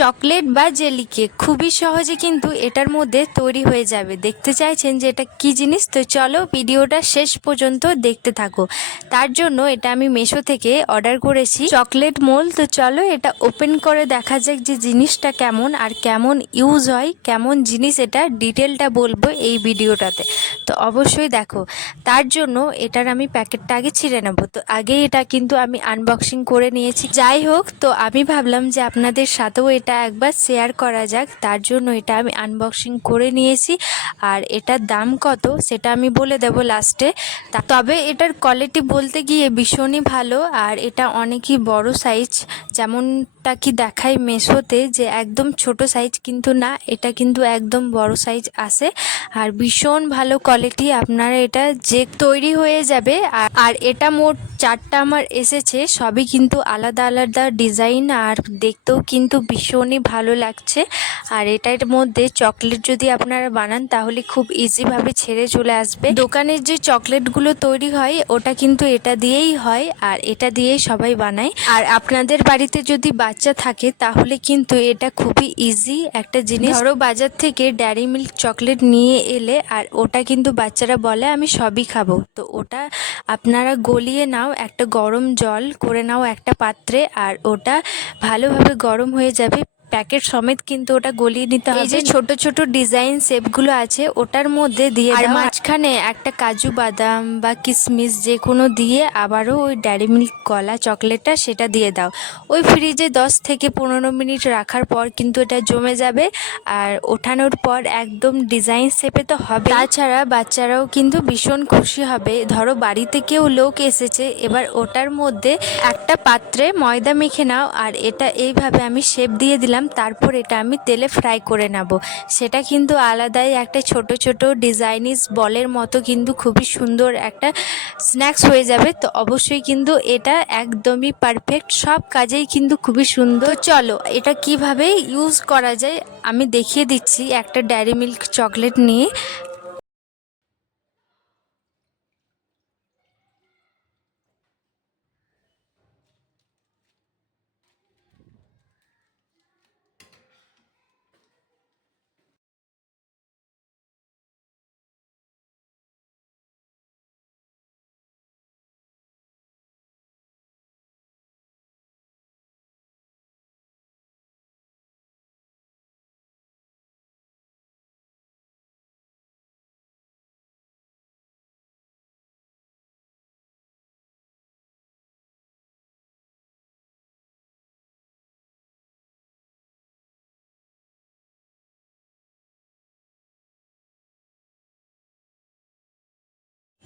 Chocolate বা jelly cake খুবই সহজে কিন্তু এটার মধ্যে তৈরি হয়ে যাবে। দেখতে চাইছেন যে এটা কি জিনিস? তো চলো ভিডিওটা শেষ পর্যন্ত দেখতে থাকো। তার জন্য এটা আমি মিশো থেকে অর্ডার করেছি চকলেট মোল্ড। তো চলো এটা ওপেন করে দেখা যাক যে জিনিসটা কেমন আর কেমন ইউজ হয়, কেমন জিনিস, এটা ডিটেলটা বলবো এই ভিডিওটাতে। তো অবশ্যই দেখো। তার জন্য এটার আমি প্যাকেটটা আগে ছিঁড়ে নেবো। তো আগে এটা কিন্তু আমি আনবক্সিং করে নিয়েছি। যাই হোক, তো আমি ভাবলাম যে আপনাদের সাথেও এটা একবার শেয়ার করা যাক, তার জন্য এটা আমি আনবক্সিং করে নিয়েছি। আর এটার দাম কত সেটা আমি বলে দেব লাস্টে। তবে এটার কোয়ালিটি বলতে গিয়ে ভীষণই ভালো। আর এটা অনেকই বড় সাইজ, যেমনটা কি দেখায় মেশোতে যে একদম ছোট সাইজ, কিন্তু না, এটা কিন্তু একদম বড় সাইজ আসে। আর ভীষণ ভালো কোয়ালিটি, আপনারা এটা যে তৈরি হয়ে যাবে। আর এটা মোট 4টা আমার এসেছে, সবই কিন্তু আলাদা আলাদা ডিজাইন, আর দেখতেও কিন্তু ভীষণই ভালো লাগছে। আর এটার মধ্যে চকলেট যদি আপনারা বানান তাহলে খুব ইজিভাবে ছেড়ে চলে আসবে। দোকানের যে চকলেটগুলো তৈরি হয় ওটা কিন্তু এটা দিয়েই হয়, আর এটা দিয়েই সবাই বানায়। আর আপনাদের বাড়িতে যদি বাচ্চা থাকে তাহলে কিন্তু এটা খুবই ইজি একটা জিনিস। ধরো বাজার থেকে ডেয়ারি মিল্ক চকলেট নিয়ে এলে, আর ওটা কিন্তু বাচ্চারা বলে আমি সবই খাবো, তো ওটা আপনারা গলিয়ে নাও, একটা গরম জল করে নাও একটা পাত্রে, আর ওটা ভালোভাবে গরম হয়ে যাবে। প্যাকেট সমেত কিন্তু ওটা গলিয়ে নিতে হবে। এই যে ছোট ছোট ডিজাইন শেপগুলো আছে ওটার মধ্যে দিয়ে দাও, আর মাঝখানে একটা কাজু বাদাম বা কিশমিশ যে কোনো দিয়ে আবারও ওই ডেয়ারি মিল্ক গলা চকলেটটা সেটা দিয়ে দাও। ওই ফ্রিজে 10 থেকে 15 মিনিট রাখার পর কিন্তু এটা জমে যাবে। আর ওঠানোর পর একদম ডিজাইন শেপে তো হবে, তাছাড়া বাচ্চারাও কিন্তু ভীষণ খুশি হবে। ধরো বাড়িতে কেউ লোক এসেছে, এবার ওটার মধ্যে একটা পাত্রে ময়দা মেখে নাও, আর এটা এইভাবে আমি শেপ দিয়ে দিলাম। তারপর এটা আমি তেলে ফ্রাই করে নেব। সেটা কিন্তু আলাদাই একটা ছোট ছোট ডিজাইনিস বলের মতো কিন্তু খুবই সুন্দর একটা স্ন্যাক্স হয়ে যাবে। তো অবশ্যই কিন্তু এটা একদমই পারফেক্ট, সব কাজেই কিন্তু খুবই সুন্দর। চলো এটা কিভাবে ইউজ করা যায় আমি দেখিয়ে দিচ্ছি একটা ডেয়ারি মিল্ক চকলেট নিয়ে।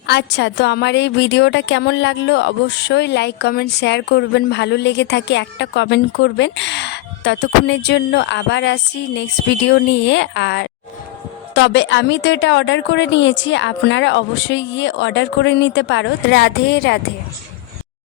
আচ্ছা, তো আমার এই ভিডিওটা কেমন লাগলো অবশ্যই লাইক কমেন্ট শেয়ার করবেন। ভালো লেগে থাকে একটা কমেন্ট করবেন। ততক্ষণের জন্য আবার আসি নেক্সট ভিডিও নিয়ে। আর তবে আমি তো এটা অর্ডার করে নিয়েছি, আপনারা অবশ্যই গিয়ে অর্ডার করে নিতে পারো। রাধে রাধে।